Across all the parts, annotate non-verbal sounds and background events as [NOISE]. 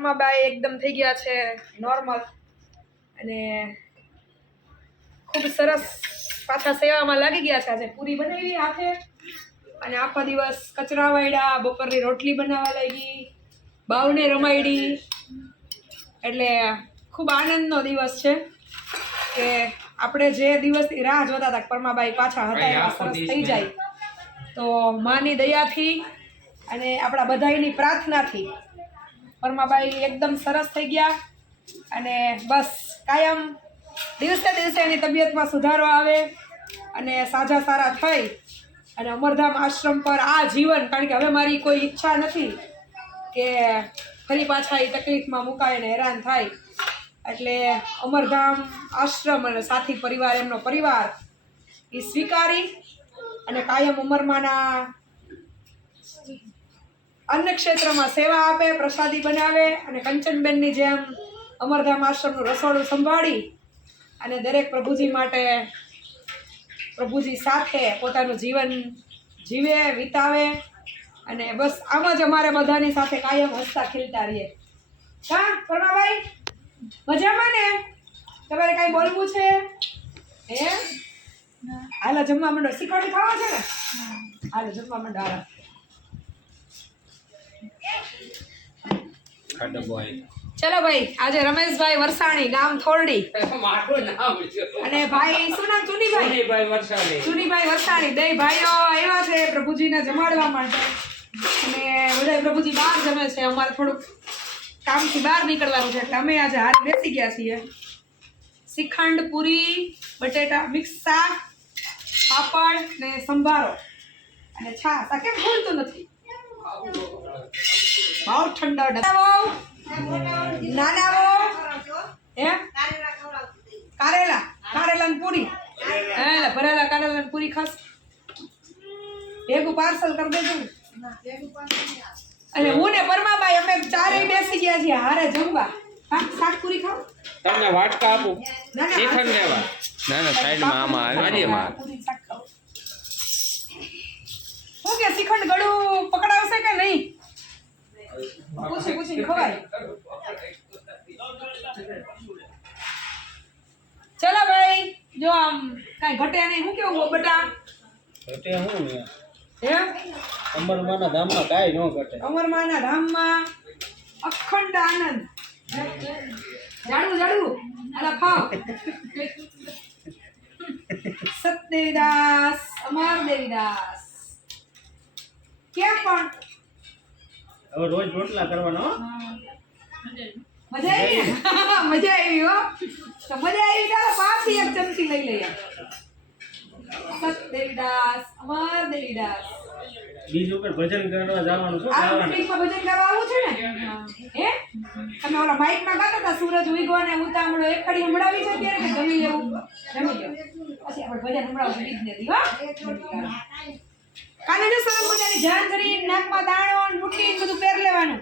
માં બાય એકદમ થઈ ગયા છે નોર્મલ અને ખૂબ સરસ પાછા સેવામાં લાગી ગયા છે આજે પૂરી બનાવી હાથે. અને આખો દિવસ કચરા વાળ્યા બપોરની રોટલી બનાવવા લાગી બાવને રમાડી એટલે ખૂબ આનંદનો દિવસ છે કે આપણે જે દિવસની રાહ જોતા હતા પરમાબાઈ પાછા હતા એવા સરસ થઈ જાય. તો માની દયાથી અને આપણા બધાની પ્રાર્થનાથી પરમાબાઈ એકદમ સરસ થઈ ગયા અને બસ કાયમ દિવસે દિવસે એની તબિયતમાં સુધારો આવે અને સાજા સારા થઈ અને અમરધામ આશ્રમ પર આ જીવન, કારણ કે હવે મારી કોઈ ઈચ્છા નથી કે ફરી પાછા એ તકલીફમાં મુકાય અને હેરાન થાય. એટલે અમરધામ આશ્રમ અને સાથી પરિવાર, એમનો પરિવાર એ સ્વીકારી અને કાયમ ઉંમરમાંના અન્ન ક્ષેત્રમાં સેવા આપે પ્રસાદી બનાવે અને કંચનબેનની જેમ અમરધામ આશ્રમનું રસોડું સંભાળી અને દરેક પ્રભુજી માટે પ્રભુજી સાથે પોતાનું જીવન જીવે વિતાવે અને બસ આમ જ અમારે બધાની સાથે કાયમ હસતા ખીલતા રહીએ. હા પરમાભાઈ મજામાં ને? તમારે કાંઈ બોલવું છે? હે? હાલો જમવા માંડો. શીખવાડી ખાવા છે ને. હાલો જમવા માંડો હાલો. ચલો ભાઈ આજે રમેશભાઈ વરસાણી ગામ થોરડી. અને ભાઈ શું નામ? ચુનીભાઈ? ચુનીભાઈ વરસાણી. ચુનીભાઈ વરસાણી. બે ભાઈઓ આવ્યા છે પ્રભુજીને જમાડવા માટે. અને બધા પ્રભુજી બહાર જમે છે. અમારે થોડુંક કામથી બહાર નીકળવાનું છે. એટલે અમે આજે હાથ બેસી ગયા છીએ. શ્રીખંડ પૂરી બટેટા મિક્સ શાક પાપડ ને સંભારો. અને છાશ. આ કેમ ભૂલતું નથી? ભાવ ઠંડા ડબ્બા નાના હે? કારેલા કારેલા પૂરી. હા ભરેલા કારેલા પૂરી ખાસ. ભેગું પાર્સલ કરી દેજો. ને અને હું ને પરમાબાઈ અમે ચારેય બેસી ગયા છીએ હારે જમવા. હા શાક પૂરી ખાવ તમને વાટકા આપું? ના ના લેવા. ના ના સાઈડમાં આમાં આવે હાજીમાં. પૂરી શાક ખાવ શું કે શ્રીખંડ ગળું પકડાવશે કે નહીં પૂછીને ખવાય. ચલો ભાઈ જો આમ કઈ ઘટે નહીં. હું કેવું બટા? ઘટે હું હે? અમરમાના ધામમાં કાંઈ ન ઘટે. અમરમાના ધામમાં અખંડ આનંદ. જાડું જાડું. અલા ખાવ સતદેવીદાસ અમર દેવીદાસ કેમ પણ હવે રોજ રોટલા કરવાનો મજા આવી [LAUGHS] મજા આવી હો. તો મજા આવી ચાલો પાછી એક ચમચી લઈ લઈએ. દેવીદાસ અમર દેવીદાસ બીજ ઉપર ભજન કરવા જવાનું શું આ ગાવાનું ભજન કરવા આવું છે ને? હે? તમે ઓલા માઇકમાં ગાતા હતા સૂરજ ઉઈગો ને ઉતામળો એક કડી સંભળાવી છે ત્યારે કે ગમી લેવું ગમી લેવું પછી આપણે ભજન સંભળાવશું બીજને દી હો. કાલે ને સરસ મજાની ઝાંઝરી નાકમાં દાણો મુઠ્ઠી બધું પહેર લેવાનું.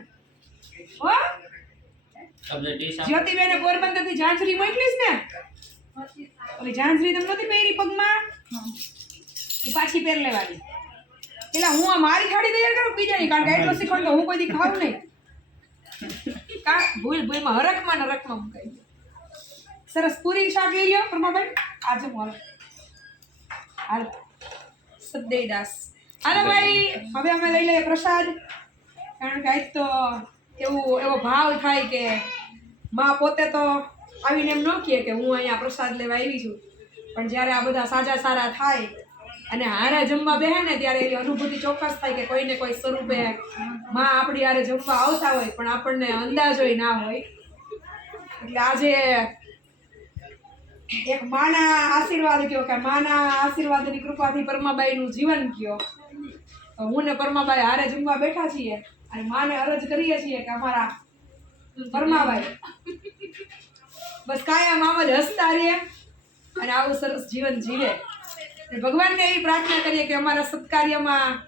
હો? જ્યોતિબેને પોરબંદરથી ઝાંઝરી મોકલીશ ને? ઓલી ઝાંઝરી તમે નથી પહેરી પગમાં? એ પાછી પહેર લેવાની. એટલે હું આ મારી થાળી તૈયાર કરું બીજાની કારણ કે એટલો શ્રીખંડ તો હું કોઈ દી ખાવું નહીં. કા ભૂલ, ભૂલમાં, હરખમાં ને હરખમાં મુકાઈ. સરસ પૂરી શાક લઈ લ્યો, પરમાબેન. આજે મોલ હાલ. સદેદાસ હાલો ભાઈ, હવે અમે લઈ લઈએ પ્રસાદ. કારણ કે આજ તો એવું, એવો ભાવ થાય કે માં પોતે તો આવીને એમ ન કહે કે હું અહીંયા પ્રસાદ લેવા આવી છું. પણ જ્યારે આ બધા સાજા સારા થાય અને હારે જમવા બેહે ને ત્યારે એવી અનુભૂતિ ચોક્કસ થાય કે કોઈને કોઈ સ્વરૂપે માં આપણી હારે જમવા આવતા હોય, પણ આપણને અંદાજોય ના હોય. એટલે આજે એક માના આશીર્વાદ કયો કે માના આશીર્વાદની કૃપાથી પરમાબાઈનું જીવન કયો? તો હું ને પરમાબાઈ હારે જમવા બેઠા છીએ અને માને અરજ કરીએ છીએ કે અમારા પરમાબાઈ બસ કાયમ આમ જ હસતા રહીએ અને આવું સરસ જીવન જીવે. ભગવાનને એવી પ્રાર્થના કરીએ કે અમારા સત્કાર્યમાં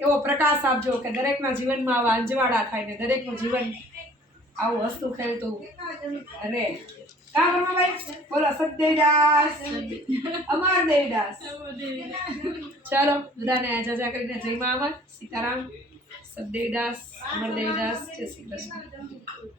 એવો પ્રકાશ આપજો કે દરેકના જીવનમાં આવા અંજવાળા થાય ને દરેકનું જીવન આવું હસતું ખેલતું રે કા પરમાભાઈ બોલો સતદેવદાસ અમાર ચાલો, બધાને જજા કરીને જય મા સીતારામ સીતારામ અમર દેવદાસ જય શ્રી કૃષ્ણ.